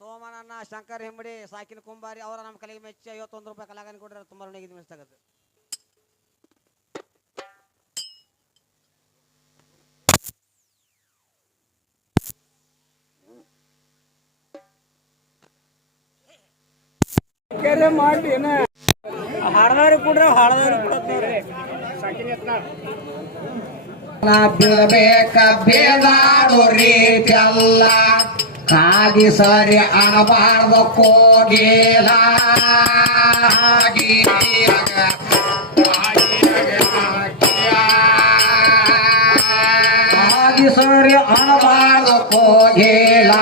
ಸೋಮನನ್ನ ಶಂಕರ್ ಹೆಂಬಡಿ ಸಾಕಿನ ಕುಂಬಾರಿ ಅವರ ನಮ್ಮ ಕಲೆಗೆ ಮೆಚ್ಚಿ ಐವತ್ತೊಂದು ರೂಪಾಯಿ ಕಲಾಗನ್ ಕೊಡ್ರೆ ತುಂಬ ಋಣಿಗೆ ಕೂಡ ಹಾಡದವ್ರಿಗೆ ಕೂಡ ಹಾಡದವ್ರಿಗೆ ಕೊಡತ್ತವ್ರಿ ಬಿಡಬೇಕ ಬೇದಾಡು ಕಾಗಿ ಸರಿ ಅನಬಾರ್ದು ಕೋಗಿಲ. ಕಾಗಿ ಸರಿ ಅನಬಾರ್ದು ಕೋಗಿಲ.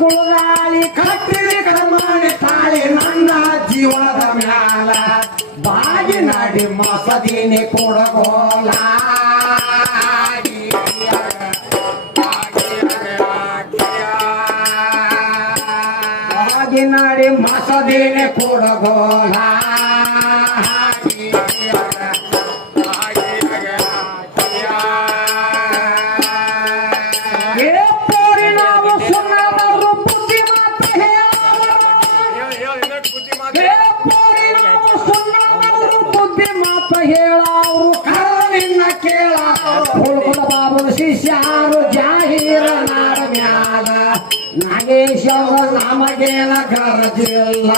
ಗುರುಗಾಳಿ ಕಟ್ಟಿರಿ ಕರ್ಮಾಣಿ ತಾಳಿ ನನ್ನ ಜೀವದ ಮ್ಯಾಲ. ಬಾಗಿ ನಾಡಿ ಮಸದಿನಿ ಕೊಡಗೋಲ ಬಾಗಿ ನಾಡಿ ಮಸದಿನಿ ಕೊಡಗೋಲ ನಮಗೇನ ಗರಜಿಲ್ಲ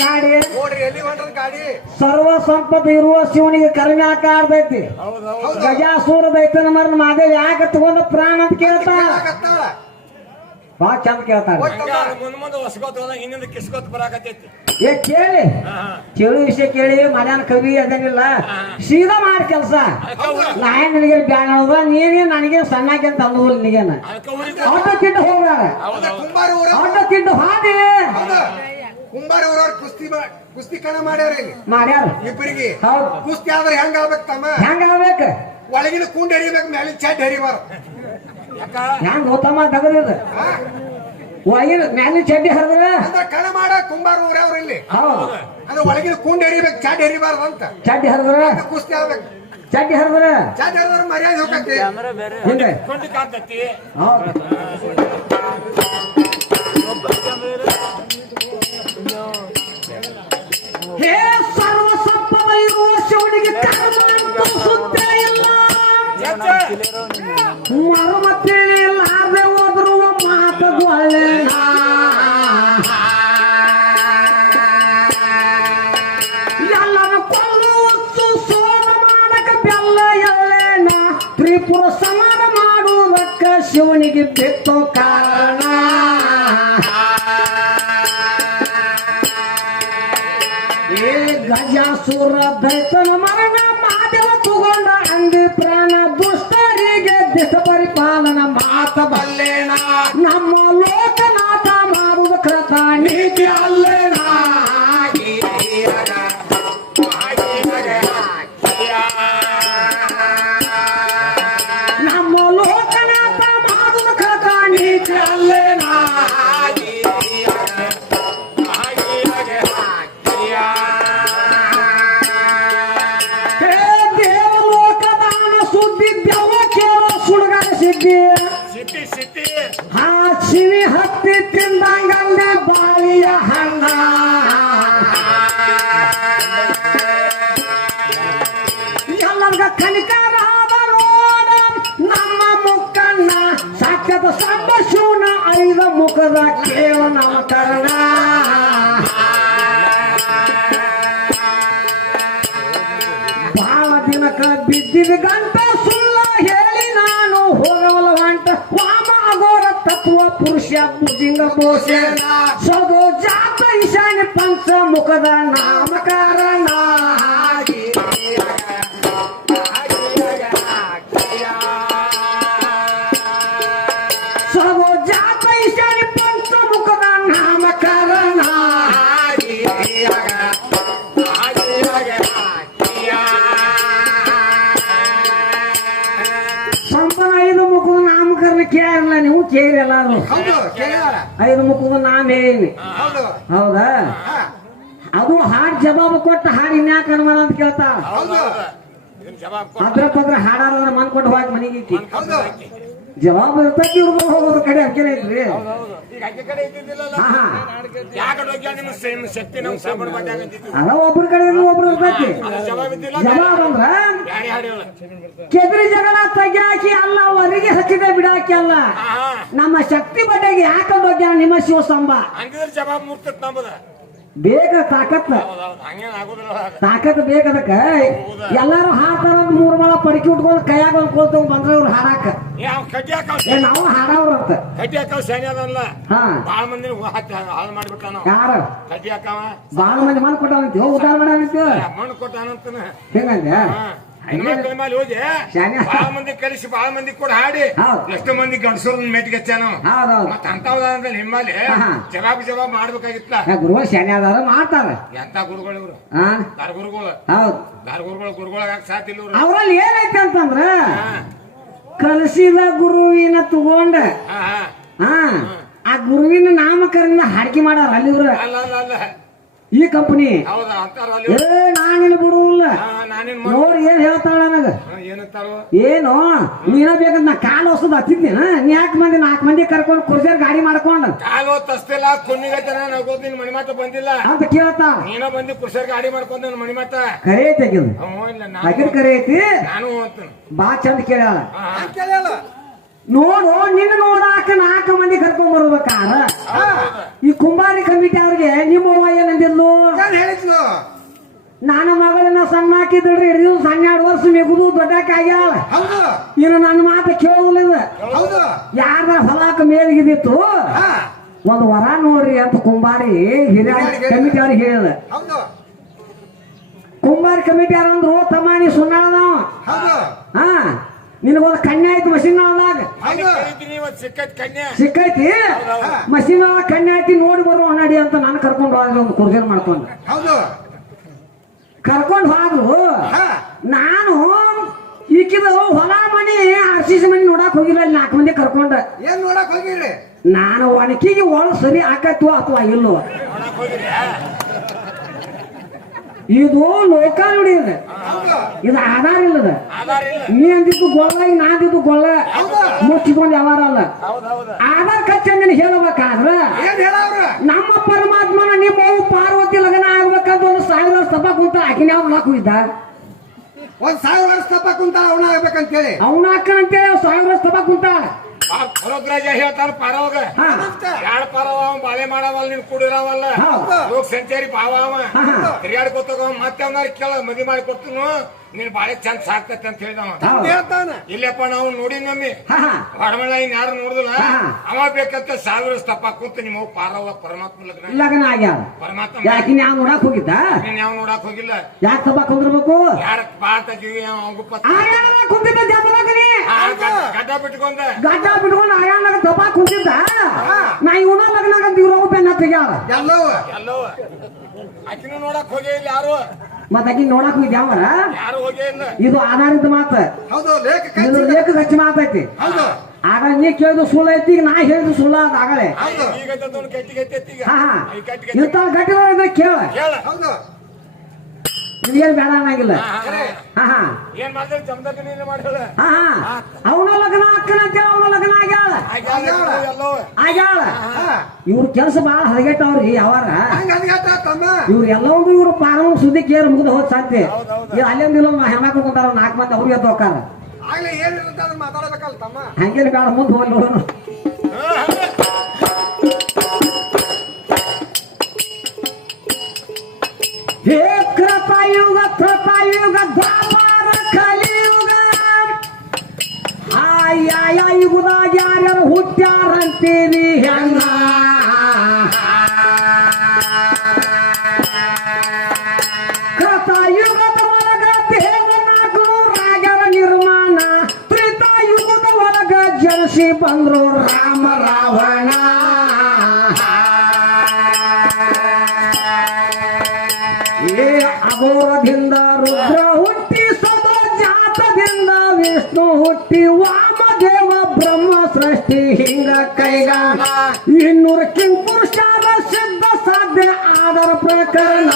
ಗಾಡಿ. ನೋಡ್ರಿ ಎಲ್ಲಿ ಹೊಂಟದ ಗಾಡಿ? ಸರ್ವ ಸಂಪತ್ತು ಇರುವ ಶಿವನಿಗೆ ಕರ್ಮಿ ಆಕಾಡ್ದೈತಿ ಗಜಾಸೂರ ದೈತನ ಮರಣ ಮಾದೇವ್ ಯಾಕೆ ತಗೊಂಡ ಪ್ರಾಣ ಅಂತ ಕೇಳ್ತಾ ಬಾ ಚಂದ ಕೇಳ್ತಾರ ಮುಂದ್ ಕಿಸ್ಕೋತ್ ಬರಾಕತ್ತೈತಿ. ಏ ಕೇಳಿ. ಕೇಳು ವಿಷಯ ಕೇಳಿ ಮಧ್ಯಾಹ್ನ ಕವಿ ಅದೇನಿಲ್ಲ ಸೀದಾ ಮಾಡಿ ಕೆಲಸ. ನಾ ನಿನಗೆ ಬ್ಯಾಡ ನೀನೇ ನನಗೆ ಸಣ್ಣಕ್ಕೆ ಅಂತ ಅಂದ್ವಲ್ಲ ನಿನಗೇನ. ಆಟೋ ತಿಂಡು ಹೋಗ್ಯಾರ ಆಟೋ ಕುಂಬಾರಿ ಊರ? ಆಟ ತಿಂಡು ಹಾದಿ? ಹೌದಾ ಕುಂಬಾರಿ ಕುಸ್ತಿ ಮಾ- ಕುಸ್ತಿ ಕಣ ಮಾಡ್ಯಾರ ಇಲ್ಲಿ. ಮಾಡ್ಯಾರ. ಇಬ್ಬರಿಗೆ. ಹೌದು. ಕುಸ್ತಿ ಆದ್ರೆ ಹೆಂಗ ಆಗ್ಬೇಕು ತಮ್ಮ? ಹೆಂಗ ಆಗ್ಬೇಕು ಒಳಗಿನ ಕುಂಡ್ ಹರಿಬೇಕು ಮೇಲೆ ಚಡ್ ಹರಿಬಾರ ಯಾಕ? ಹೆಂಗ್ ಹೋತಮ್ಮ ತಗದಿದ ಒಳಗಿನ ಮ್ಯಾಲಿನ ಚಡ್ಡಿ ಹರಿದ್ರ ಅಂದ್ರೆ ಕಣ ಮಾಡ ಕುಂಬಾರ ಊರವ್ರ ಇಲ್ಲಿ. ಹೌದು. ಅಂದ್ರೆ ಒಳಗಿನ ಕುಂಡ್ ಹರಿಬೇಕು ಚಡ್ ಹರಿಬಾರ್ದು ಅಂತ. ಚಡ್ಡಿ ಹರಿದ್ರ ಕುಸ್ತಿ ಆಗ್ಬೇಕು? ಚಡ್ಡಿ ಹರಿದ್ರ ಚಡ್ ಹರಿದ್ರ ಮರ್ಯಾದೆ ಹೋಗತ್ತೆ. ಹೌದು. ಮರ್ಮ ತಿಳಿಲಾರ್ದೆ ಹೋದ್ರು ಎಳ್ಳೆನ ತ್ರಿಪುರ ಮಾಡುವುದಕ್ಕ ಶಿವನಿಗೆ ಬಿತ್ತೋ ಕಾರಣ ಏ ಗಜಾಸುರ ದೈತನ ಮರಣ ಮಾದೇವ ತಗೊಂಡ ಅಂದಿ ಕನಿಕಾರ ನೋಡ ನಮ್ಮ ಮುಕ್ಕಣ್ಣ ಸಾಕ್ಯದ ಸಂಬ ಶಿವನ ಐದ ಮುಖದ ಕೇವ ನಾಮಕರಣ. ಬಾಳ ದಿನಕ ಬಿದ್ದಿದ ಗಂಟ ಸುಳ್ಳ ಹೇಳಿ ನಾನು ಹೋಗವಲ ಹೊಂಟ ವಾಮ ಅಗೋರ ತತ್ವ ಪುರುಷ ಭುಜಿಂಗ ಬೋಸೇನ ಸದು ಜಾತ ಈಶಾನ್ಯ ಪಂಚ ಮುಖದ ನಾಮಕರಣ. ನೀವು ಕೇಳಿ ಎಲ್ಲಾರು ಐದು ಮುಖದ ಹೇಳಿ ಹೌದು. ಅದು ಹಾಡ್ ಜವಾಬು ಕೊಟ್ಟ ಹಾಡು ಇನ್ಯಾಕ ಅನುಮಾನ ಅಂತ ಕೇಳ್ತಾ? ಅದ್ರ ಪದ್ರ ಹಾಡಾರ ಮನ್ ಕೊಟ್ಟು ಹೋಗಿ ಮನೆಗೆ ಜವಾಬ್ ಇರ್ತೈತಿ ಇವ್ರು ಹೋಗೋದ್ರ ಕಡೆ ಅಕ್ಕೇನೆ ಐತ್ರಿ ಅದ ಒಬ್ರ ಕಡೆ ಒಬ್ರು ಇರ್ತೈತಿ. ಜವಾಬ್ ಅಂದ್ರ ಕೆದರಿ ಜಗಳ ತೆಗ್ಯಾಕಿ ಅಲ್ಲ ಹೊರಗೆ ಹಚ್ಚಿದ ಬಿಡಾಕಿ ಅಲ್ಲ. ನಮ್ಮ ಶಕ್ತಿ ಬಡ್ಡೆಗೆ ಯಾಕಂದ್ ಹೋಗ್ಯ ನಿಮ್ಮ ಶಿವಸ್ತಂಭ. ಹಂಗಿದ್ರೆ ಜವಾಬ್ ಮುರ್ತತ್ ನಮ್ಮದ ಬೇಗ ತಾಕತ್. ತಾಕತ್ ಬೇಗ ಅದಕ್ಕ. ಎಲ್ಲಾರು ಹಾಡ್ತಾರ ಅಂತ ಮೂರ್ ಮಳ ಪಡಿಕೆ ಉಟ್ಕೊಂಡು ಕೈಯಾಗ ಒಂದ್ ಕೋಲ್ ತಗೊಂಡ್ ಬಂದ್ರ ಇವ್ರು ಹಾಡಾಕ ನಾವು ಹಾಡವ್ರಂತ ಕಡ್ಡಿ ಹಾಕವ್ ಶನಿ ಅದಲ್ಲ. ಬಾಳ ಮಂದಿ ಹಾಳು ಮಾಡ್ಬಿಟ್ಟಾನ. ಯಾರ? ಕಡ್ಡಿ ಹಾಕವ. ಬಾಳ ಮಂದಿ ಮಣ್ಣು ಕೊಟ್ಟಾವಂತಿ ಉದಾಹರಣೆ ಮಣ್ಣು ಕೊಟ್ಟಾನಂತನ. ಹೆಂಗಂದೆ ಟೈಮಲ್ಲಿ ಹೋಗಿ ಶಾನೆ. ಮಂದಿ ಕಲಿಸಿ ಬಾಳ ಮಂದಿ ಕೂಡ ಹಾಡಿ. ಎಷ್ಟೋ ಮಂದಿ ಗಂಡಸೂರ್ ಮೆಟ್ಟಿಗೆ ಹಚ್ಚಾನು ಮತ್ತ ಅಂತವ್ದ ನಿಮ್ಮಲ್ಲಿ ಹಾ, ಹಾ. ಜವಾಬ್ ಜವಾಬ್ ಮಾಡ್ಬೇಕಾಗಿತ್ತ ಗುರುಗಳು ಶಾನೆ ಅದಾರ ಮಾಡ್ತಾರ. ಎಂತ ಗುರುಗಳು ಇವ್ರು? ದಾರ ಗುರುಗಳು ಹೌದು. ದಾರ ಗುರುಗಳು ಗುರುಗಳಾಗ ಸಾತಿಲ್ಲ ಇಲ್ಲ ಅವ್ರಲ್ಲಿ ಏನೈತೆ ಅಂತಂದ್ರ ಕಲಸಿದ ಗುರುವಿನ ತಗೊಂಡ ಆ ಗುರುವಿನ ನಾಮಕರಣ ಹಾಡಿಕೆ ಮಾಡಾರ ಅಲ್ಲಿ ಇವ್ರು. ಅಲ್ಲ ಅಲ್ಲ ಅಲ್ಲ. ಈ ಕಂಪನಿ ಹೌದಾ? ಅಂತಾರ ಅಲ್ಲಿ ಏ ನಾನಿನ್ ಬಿಡುವುಲ್ಲ ಹಾ, ನಾನೇನ್ ಮಾಡ್- ನೋಡ್ ಏನ್ ಹೇಳ್ತಾಳ ನನಗ? ಏನು ನೀನ ಬೇಕಂತ ನಾ ಕಾಲು ಹೊಸದ್ ನೀ ಯಾಕೆ ಮಂದಿ ನಾಲ್ಕು ಮಂದಿ ಕರ್ಕೊಂಡು ಕುರ್ಜರ್ ಗಾಡಿ ಮಾಡ್ಕೊಂಡು? ಕಾಲು ತಸ್ತಿಲ್ಲ ಕುನ್ನಿಗತ್ತೆ ನಾನು ಹೋಗೋದು ನಿನ್ ಮಣಿ ಮಾತ ಬಂದಿಲ್ಲ. ಅಂತ ಕೇಳ್ತಾ? ನೀನೋ ಬಂದಿ ಕುರ್ಸರ್ ಗಾಡಿ ಮಾಡ್ಕೊಂಡು ನನ್ನ ಮಣಿ ಮಾತ ಕರೆ ಐತಿ ಆಕಿನ ನಾನು ಕರೆ ಐತಿ ನಾನು ಅಂತಾನ ಬಾ ಚಂದ ಕೇಳ ಕೇಳ ನೋಡು ನಿನ್ನ ನೋಡಾಕ ನಾಲ್ಕು ಮಂದಿ ಕರ್ಕೊಂಡ್ ಬರ್ಬೇಕಾರ ಈ ಕುಂಬಾರಿ ಕಮಿಟಿ ಅವ್ರಿಗೆ ನಿಮ್ಮ ಏನಂದಿದ್ಲು? ನನ್ನ ಮಗಳನ್ನ ಸಣ್ಣ ಹಾಕಿದ್ರಿ ಇದು ಹನ್ನೆರಡು ವರ್ಷ ಮಿಗುದು ದೊಡ್ಡಕ್ಕೆ ಆಗ್ಯಾಳ. ಹೌದು. ಇನ್ನು ನನ್ನ ಮಾತು ಕೇಳುವುದಿಲ್ಲ ಯಾರ ಹೊಲಕ್ಕ ಒಂದ್ ಹಾ. ಒಂದು ವರ ನೋಡ್ರಿ ಅಂತ ಕುಂಬಾರಿ ಹಿರಿಯ ಕಮಿಟಿ ಅವ್ರಿಗೆ ಹೇಳಿದ ಕುಂಬಾರಿ ಕಮಿಟಿ ಯಾರಂದ್ರು ತಮ್ಮ ನೀ ಸುಣ್ಣ ಹಾ. ನಿನಗೊಂದು ಕನ್ಯಾ ಐತಿ ಮಷಿನ್ ಒಳಗ. ಸಿಕ್ಕತ್ ಕನ್ಯಾ. ಸಿಕ್ಕೈತಿ? ಮಷಿನ್ ಒಳಗ ಕನ್ಯಾ ಐತಿ ನೋಡಿ ಬರುವ ನಡಿ ಅಂತ ನಾನು ಕರ್ಕೊಂಡು ಹೋದ್ರೆ ಒಂದು ಕುರ್ಜನ್ ಮಾಡ್ಕೊಂಡು. ಹೌದು. ಕರ್ಕೊಂಡು ಹೋದ್ರು. ನಾನು ಈಕಿದ ಹೊಲ ಮನಿ ಆರ್ ಸಿ ಸಿ ಮನಿ ನೋಡಕ್ ಹೋಗಿಲ್ಲ ಅಲ್ಲಿ ನಾಲ್ಕು ಮಂದಿ ಕರ್ಕೊಂಡ. ಏನ್ ನೋಡಕ್ ಹೋಗಿರಿ? ನಾನು ಒಣಕಿಗೆ ಒಳ ಸರಿ ಆಕತ್ತು ಅಥವಾ ಇಲ್ಲೋ? ಇದು ಲೋಕ ನೋಡಿ ಇದು. ಇದು ಆಧಾರ ಇಲ್ಲದ. ನೀ ಅಂದಿದ್ದು ಗೊಲ್ಲ ಈಗ ನಾದಿದ್ದು ಗೊಲ್ಲ. ಮುಚ್ಚಿಕೊಂಡು ಯಾವಾರ ಅಲ್ಲ. ಆಧಾರ್ ಕಚ್ಚಂದಿನ ಹೇಳಬೇಕಾದ್ರ ನಮ್ಮ ಪರಮಾತ್ಮನ ನಿಮ್ಮ ಪಾರ್ವತಿ ಲಗ್ನ ಆಗ್ಬೇಕಂತ ಒಂದು ಸಾವಿರ ಸಭ ಕುಂತ ಆಕಿನ ಯಾವ ಇದ್ದ ಒಂದ್ ಸಾವಿರ ವರ್ಷ ತಪ್ಪ ಕುಂತ ಅವನ ಆಗ್ಬೇಕಂತ ಹೇಳಿ ಅವನ ಅಕ್ಕನಂತೇಳಿ ಸಾವಿರ ಸಭಾ ಕುಂತ. ಫಲೋದ್ರಾಜ ಹೇಳ್ತಾರ ಪಾರವಾಗ ಯಾಡ್ ಪಾರವ ಬಾಳೆ ಮಾಡವಲ್ಲ ನೀನ್ ಕುಡಿರವಲ್ಲ. ಲೋಕ್ ಸಂಚಾರಿ ಭಾವ ಅವ. ತಿರ್ಗಾಡ್ಕೊತಾಗ ಮತ್ತೆ ಅವನಾರ ಕೇಳ ಮದಿ ಮಾಡಿ ಕೊಡ್ತನು. ನೀನ್ ಬಾಳೆ ಚಂದ ಸಾಕ್ತೈತೆ ಅಂತ ಹೇಳಿದವ ಹೌದು. ಹೇಳ್ತಾನ. ಇಲ್ಲಪ್ಪ ನಾವು ನೋಡಿ ನಮ್ಮಿ. ಹಾ ಹಾ. ಹೊರಮಳ ಇನ್ ಯಾರು ನೋಡುದಿಲ್ಲ. ಹಾ. ಅವ ಬೇಕಂತ ಸಾವಿರ ತಪ್ಪ ಕೂತು ನಿಮ್ಮ ಅವ್ವ ಪಾರವ ಪರಮಾತ್ಮ ಲಗ್ನ ಲಗ್ನ ಆಗ್ಯಾವ. ಪರಮಾತ್ಮ ಯಾಕಿನ ಯಾವ ನೋಡಕ್ ಹೋಗಿದ್ದ? ನೀನ್ ಯಾವ ನೋಡಕ್ ಹೋಗಿಲ್ಲ. ಯಾಕೆ ಸಭಾ ಕುಂದಿರ್ಬೇಕು ಯಾರ ಬಾಳ ತೆಗಿವಿ ಅವಂಗುಪ್ಪ ಆರ್ಯಾನ ಕುಂತಿದ್ದ ಜಪದಾಗನಿ ಗಡ್ಡ ಬಿಟ್ಕೊಂಡ. ಗಡ್ಡ ಬಿಟ್ಕೊಂಡು ಕುಂತಿದ್ದ? ನಾ ಇವನ ಲಗ್ನ ಇವ್ರ ಬೆನ್ನ ಎಲ್ಲವ. ಆಕಿನೂ ನೋಡಕ್ ಹೋಗೇ ಇಲ್ಲ ಯಾರು. ಮತ್ತ ಆಕಿ ನೋಡಕ್ ಹೋಗಿದ್ ಯಾವರ ಯಾರು ಹೋಗೇ ಇಲ್ಲ ಇದು ಆಧಾರಿತ ಮಾತು. ಹೌದು ಲೇಖ ಇದು ಲೇಖ ಮಾತೈತಿ ಹೌದು. ಆಗ ನೀ ಕೇಳಿದ್ರು ಸುಳ್ಳು ಐತಿ ಈಗ ನಾ ಹೇಳಿದ್ರು ಸುಳ್ಳು ಅದ ಆಗಲೇ. ಹಾ ಹಾ. ಇಂತ ಗಟ್ಟಿ ಕೇಳ. ಹೌದು ಬೇಡ ಅನ್ನಾಗಿಲ್ಲ. ಹಾ, ಹಾ, ಅವನ ಲಗ್ನ ಅಕ್ಕನ ಅಂತ ಲಗ್ನ ಆಗ್ಯಾಳ. ಹಾ ಇವ್ರ ಕೆಲಸ ಬಾಳ ಹದಗೆಟ್ಟವ್ರಿ ಯಾವಾರ. ಹಂಗ ಎಲ್ಲವೂ ತಮ್ಮ. ಇವ್ರು ಇವ್ರು ಪಾರವ ಸುದ್ದಿ ಕೇರ್ ಮುಗಿದು ಹೋದ್ ಸಾಧ್ಯ ಅಲ್ಲಿಂದ ಇಲ್ಲ ಹೆಣ್ಮಕ್ಳು ಕುಂತಾರ ನಾಲ್ಕು ಮಂದಿ ಅವ್ರಿಗೆ ಎದ್ದು ಹೋಗ್ತಾರ ಮಾತಾಡಬೇಕಲ್ಲ ತಮ್ಮ. ಹಂಗೇನು ಬೇಡ ಮುಂದೆ ಹೋಗಿ ನೋಡೋಣ ಹೇ ಕೃಪಯುಗ ಕೃಪಯುಗ ದ್ವಾಪರ ಕಲಿಯುಗ. ಆಯ ಯುಗದಾಗ ಯಾರ್ಯಾರು ಹುಟ್ಟ್ಯಾರಂತೀರಿ ಹೆಣ್ಣ. ನಿರ್ಮಾಣ ಬಂದ್ರು ರಾಮ ರಾವಣ. ಕೈಗಾನ ಇನ್ನೂರ ಕಿಂಪುರುಷರ ಸಿದ್ಧ ಸಾಧ್ಯ ಆದರ ಪ್ರಕರಣ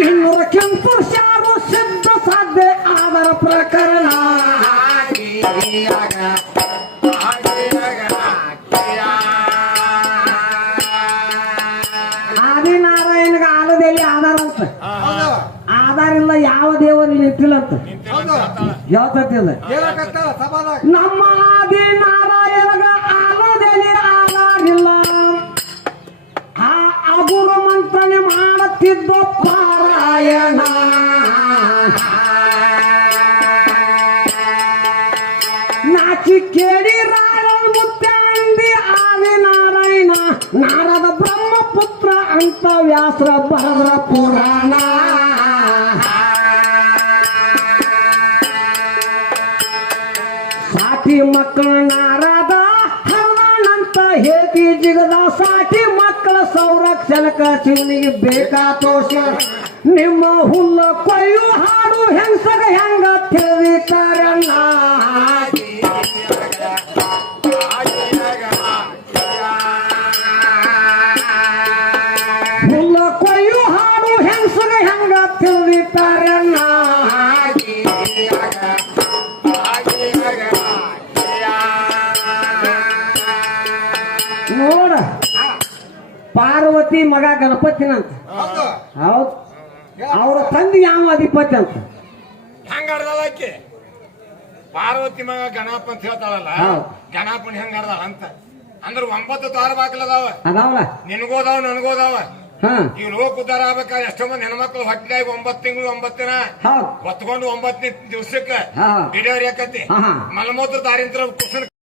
ಇನ್ನೂರ ಕಿಂಪುರುಷರು ಸಿದ್ಧ ಸಾಧ್ಯ ಆದರ ಪ್ರಕರಣ ಆದಿನಾರಾಯಣಗ ಆಲದಲ್ಲಿ ಆಧಾರ ಅಂತ ಇಲ್ಲ ಯಾವ ದೇವರು ನಿಂತಿಲ್ಲ ಅಂತ. ಯಾವ ಹೇಳ್ತತಿಲ್ಲ ಹೇಳಕತ್ತಾಳ ಸಭಾದಾಗ ನಮ್ಮ ಆದಿನಾರಾಯಣಗ ಆಲದಲ್ಲಿ ಆಧಾರಿಲ್ಲ ಆ ಅಗುರು ಮಂತ್ರನೆ ಮಾಡುತ್ತಿದ್ದ ಪಾರಾಯಣ. ನಾಚಿ ಕೇಳಿ ರಾಯಣ ನಾರಾಯಣ. ನಾರದ ಬ್ರಹ್ಮಪುತ್ರ ಅಂತ ವ್ಯಾಸರ ಬರದ್ರ ಪುರಾಣ. ಸಂರಕ್ಷಣಕ ಶಿವನಿಗೆ ಬೇಕಾ ತೋಷ ನಿಮ್ಮ ಹುಲ್ಲ ಕೊಯ್ಯು ಹಾಡು ಹೆಂಗಸಗ ಮಗ ಗಣಪತಿನಂತ ಹೌದು. ಹೌದ್. ಅವ್ರ ತಂದೆ ಯಾವ ಅಧಿಪತಿ ಅಂತ? ಹೆಂಗ ಆಡ್ದಲ್ಲ ಆಕಿ? ಪಾರ್ವತಿ ಮಗ ಗಣಪ ಅಂತ ಹೇಳ್ತಾಳಲ್ಲ. ಗಣಪನ್ ಹೆಂಗ ಅಂತ. ಅಂದ್ರ ಒಂಬತ್ತು ದ್ವಾರ ಬಾಗಿಲದಾವ ಅದಾವಲ್ಲ? ನಿನಗೋದಾವ ನನಗೋದಾವ ಇವ್ ಲೋಕ ಉದ್ದಾರ ಆಗ್ಬೇಕಾದ್ರೆ ಎಷ್ಟೋ ಮಂದಿ ಹೆಣ್ಮಕ್ಳು ಹೊಟ್ಟಿದಾಗ ಒಂಬತ್ತು ತಿಂಗಳು ಒಂಬತ್ತು ದಿನ ಹೌದ್. ಹೊತ್ಕೊಂಡು ಒಂಬತ್ತನೇ ದಿವ್ಸಕ್ಕೆ ಬಿಡೋರಿ ಆಕತಿ. ಮಲಮೂತ್ರ ದಾರಿಂತ್ರ ಕುಸನ್